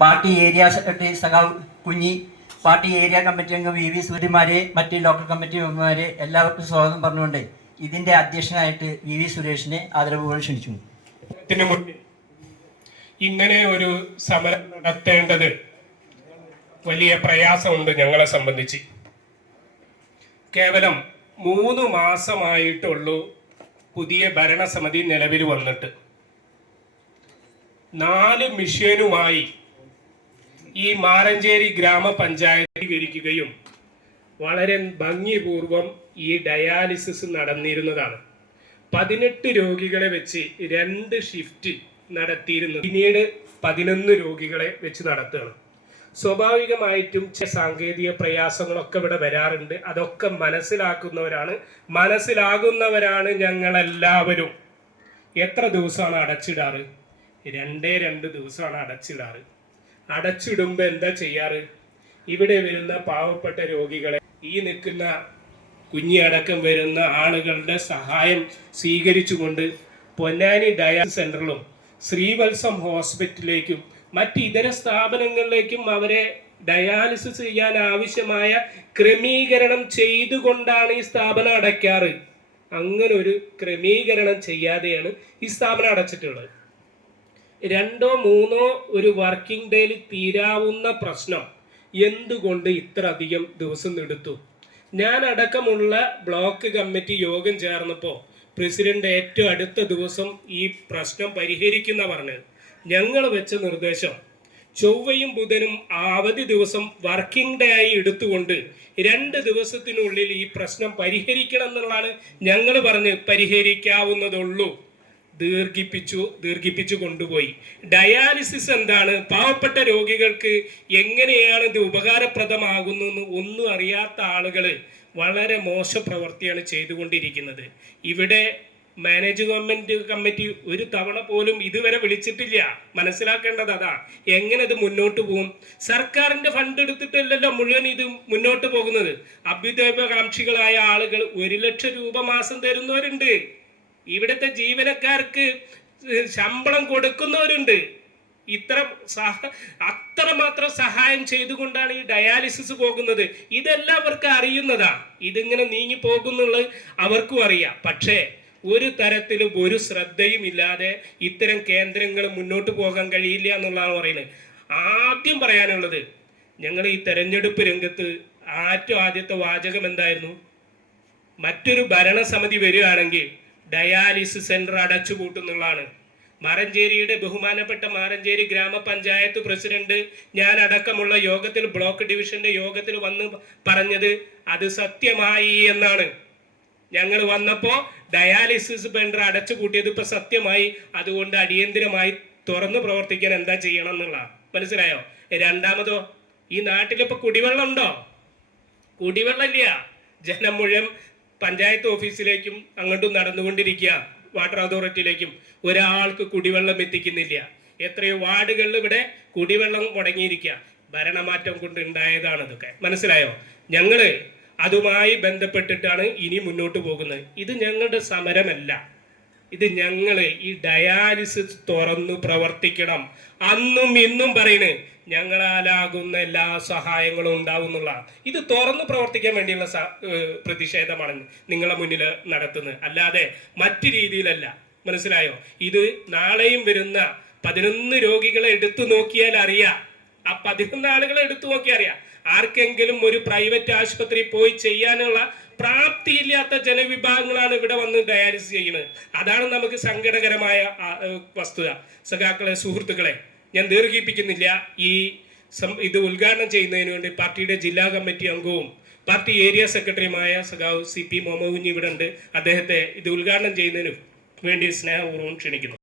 Party area secretary സഖാവ് കുഞ്ഞി, party area committee അംഗം VV സുരേമാരെ, മറ്റ് ലോക്കൽ കമ്മിറ്റി മെമ്പർമാരെ എല്ലാവർക്കും സ്വാഗതം പറഞ്ഞുകൊണ്ട് ഇതിന്റെ അധ്യക്ഷനായിട്ട് VV സുരേഷിനെ ആദരവുകൾ ക്ഷണിച്ചു. ഇങ്ങനെ ഒരു സമരം നടത്തേണ്ടത് വലിയ പ്രയാസമുണ്ട് ഞങ്ങളെ സംബന്ധിച്ച്. കേവലം 3 മാസമായിട്ടുള്ളൂ പുതിയ ഭരണസമിതി നിലവിൽ വന്നിട്ട്. 4 മിഷനുമായി ഈ മാറഞ്ചേരി ഗ്രാമപഞ്ചായത്ത് വിവരിക്കുകയും വളരെ ഭംഗിപൂർവം ഈ ഡയാലിസിസ് നടന്നിരുന്നതാണ്. 18 രോഗികളെ വെച്ച് 2 ഷിഫ്റ്റ് നടത്തിയിരുന്നു. പിന്നീട് 11 രോഗികളെ വെച്ച് നടത്തുകയാണ്. സ്വാഭാവികമായിട്ടും സാങ്കേതിക പ്രയാസങ്ങളൊക്കെ ഇവിടെ വരാറുണ്ട്. അതൊക്കെ മനസ്സിലാകുന്നവരാണ് ഞങ്ങളെല്ലാവരും. എത്ര ദിവസമാണ് അടച്ചിടാറ്? 2 ദിവസമാണ് അടച്ചിടാറ്. അടച്ചിടുമ്പോൾ എന്താ ചെയ്യാറ്? ഇവിടെ വരുന്ന പാവപ്പെട്ട രോഗികളെ, ഈ നിൽക്കുന്ന കുഞ്ഞിയടക്കം വരുന്ന ആളുകളുടെ സഹായം സ്വീകരിച്ചുകൊണ്ട് പൊന്നാനി ഡയാലിസിസ് സെന്ററിലും ശ്രീവത്സം ഹോസ്പിറ്റലിലേക്കും മറ്റ് ഇതര സ്ഥാപനങ്ങളിലേക്കും അവരെ ഡയാലിസിസ് ചെയ്യാൻ ആവശ്യമായ ക്രമീകരണം ചെയ്തുകൊണ്ടാണ് ഈ സ്ഥാപനം അടയ്ക്കാറ്. അങ്ങനെ ഒരു ക്രമീകരണം ചെയ്യാതെയാണ് ഈ സ്ഥാപനം അടച്ചിട്ടുള്ളത്. 2 3 ഒരു വർക്കിംഗ് ഡേയിൽ തീരാവുന്ന പ്രശ്നം എന്തുകൊണ്ട് ഇത്ര അധികം ദിവസം എടുത്തു? ഞാൻ അടക്കമുള്ള ബ്ലോക്ക് കമ്മിറ്റി യോഗം ചേർന്നപ്പോൾ പ്രസിഡന്റ് ഏറ്റവും അടുത്ത ദിവസം ഈ പ്രശ്നം പരിഹരിക്കുന്ന പറഞ്ഞത്. ഞങ്ങൾ വെച്ച നിർദ്ദേശം ചൊവ്വയും ബുധനും അവധി ദിവസം വർക്കിംഗ് ഡേ ആയി എടുത്തുകൊണ്ട് 2 ദിവസത്തിനുള്ളിൽ ഈ പ്രശ്നം പരിഹരിക്കണം എന്നുള്ളതാണ് ഞങ്ങൾ പറഞ്ഞ്. പരിഹരിക്കാവുന്നതുള്ളൂ. ദീർഘിപ്പിച്ചു കൊണ്ടുപോയി. ഡയാലിസിസ് എന്താണ്, പാവപ്പെട്ട രോഗികൾക്ക് എങ്ങനെയാണ് ഇത് ഉപകാരപ്രദമാകുന്നു ഒന്നും അറിയാത്ത ആളുകൾ വളരെ മോശ പ്രവൃത്തിയാണ് ചെയ്തുകൊണ്ടിരിക്കുന്നത്. ഇവിടെ മാനേജ്മെന്റ് കമ്മിറ്റി ഒരു തവണ പോലും ഇതുവരെ വിളിച്ചിട്ടില്ല. മനസ്സിലാക്കേണ്ടത് അതാ. എങ്ങനെ ഇത് മുന്നോട്ട് പോകും? സർക്കാരിന്റെ ഫണ്ട് എടുത്തിട്ടല്ലല്ലോ മുഴുവൻ ഇത് മുന്നോട്ട് പോകുന്നത്. അഭ്യുദയകാംക്ഷികളായ ആളുകൾ 1 ലക്ഷം രൂപ മാസം തരുന്നവരുണ്ട്. ഇവിടുത്തെ ജീവനക്കാർക്ക് ശമ്പളം കൊടുക്കുന്നവരുണ്ട്. അത്രമാത്രം സഹായം ചെയ്തുകൊണ്ടാണ് ഈ ഡയാലിസിസ് പോകുന്നത്. ഇതെല്ലാവർക്കും അറിയുന്നതാ. ഇതിങ്ങനെ നീങ്ങി പോകുന്നുള്ളത് അവർക്കും അറിയാം. പക്ഷേ ഒരു തരത്തിലും ഒരു ശ്രദ്ധയും ഇല്ലാതെ ഇത്തരം കേന്ദ്രങ്ങൾ മുന്നോട്ട് പോകാൻ കഴിയില്ല എന്നുള്ളതാണ് പറയുന്നത്. ആദ്യം പറയാനുള്ളത്, ഞങ്ങൾ ഈ തെരഞ്ഞെടുപ്പ് രംഗത്ത് ആദ്യത്തെ വാചകം എന്തായിരുന്നു? മറ്റൊരു ഭരണസമിതി വരികയാണെങ്കിൽ ഡയാലിസിസ് സെന്റർ അടച്ചുപൂട്ടുന്നുള്ളതാണ്. മാറഞ്ചേരിയുടെ ബഹുമാനപ്പെട്ട മാറഞ്ചേരി ഗ്രാമപഞ്ചായത്ത് പ്രസിഡന്റ് ഞാൻ അടക്കമുള്ള യോഗത്തിൽ, ബ്ലോക്ക് ഡിവിഷന്റെ യോഗത്തിൽ വന്ന് പറഞ്ഞത് അത് സത്യമായി എന്നാണ്. ഞങ്ങൾ വന്നപ്പോൾ ഡയാലിസിസ് സെന്റർ അടച്ചുപൂട്ടിയത് ഇപ്പൊ സത്യമായി. അതുകൊണ്ട് അടിയന്തിരമായി തുറന്നു പ്രവർത്തിക്കാൻ എന്താ ചെയ്യണം എന്നുള്ള മനസ്സിലായോ? രണ്ടാമതോ, ഈ നാട്ടിലിപ്പോ കുടിവെള്ളം ഉണ്ടോ? കുടിവെള്ളമില്ല. ജനം മുഴുവൻ പഞ്ചായത്ത് ഓഫീസിലേക്കും അങ്ങോട്ടും നടന്നുകൊണ്ടിരിക്കുക, വാട്ടർ അതോറിറ്റിയിലേക്കും. ഒരാൾക്ക് കുടിവെള്ളം എത്തിക്കുന്നില്ല. എത്രയോ വാർഡുകളിൽ ഇവിടെ കുടിവെള്ളം മുടങ്ങിയിരിക്കുക. ഭരണമാറ്റം കൊണ്ട് ഉണ്ടായതാണ് ഇതൊക്കെ. മനസ്സിലായോ? ഞങ്ങള് അതുമായി ബന്ധപ്പെട്ടിട്ടാണ് ഇനി മുന്നോട്ട് പോകുന്നത്. ഇത് ഞങ്ങളുടെ സമരമല്ല. ഇത് ഞങ്ങള് ഈ ഡയാലിസിസ് തുറന്നു പ്രവർത്തിക്കണം. അന്നും ഇന്നും പറയുന്നത് ഞങ്ങളാലാകുന്ന എല്ലാ സഹായങ്ങളും ഉണ്ടാവുന്നുള്ള. ഇത് തുറന്നു പ്രവർത്തിക്കാൻ വേണ്ടിയുള്ള പ്രതിഷേധമാണ് നിങ്ങളെ മുന്നിൽ നടത്തുന്നത്, അല്ലാതെ മറ്റു രീതിയിലല്ല. മനസ്സിലായോ? ഇത് നാളെയും വരുന്ന 11 രോഗികളെ എടുത്തു നോക്കിയാൽ അറിയാം. ആ 11 ആളുകളെ എടുത്തു നോക്കിയാൽ അറിയാം. ആർക്കെങ്കിലും ഒരു പ്രൈവറ്റ് ആശുപത്രി പോയി ചെയ്യാനുള്ള പ്രാപ്തിയില്ലാത്ത ജനവിഭാഗങ്ങളാണ് ഇവിടെ വന്ന് ഡയാലിസിസ് ചെയ്യുന്നത്. അതാണ് നമുക്ക് സങ്കടകരമായ വസ്തുത. സഖാക്കളെ, സുഹൃത്തുക്കളെ, ഞാൻ ദീർഘിപ്പിക്കുന്നില്ല. ഇത് ഉദ്ഘാടനം ചെയ്യുന്നതിന് വേണ്ടി പാർട്ടിയുടെ ജില്ലാ കമ്മിറ്റി അംഗവും പാർട്ടി ഏരിയ സെക്രട്ടറിയുമായ സഖാവ് CP മുഹമ്മദ് കുഞ്ഞി ഇവിടെ ഉണ്ട്. അദ്ദേഹത്തെ ഇത് ഉദ്ഘാടനം ചെയ്യുന്നതിന് വേണ്ടി സ്നേഹപൂർവ്വം ക്ഷണിക്കുന്നു.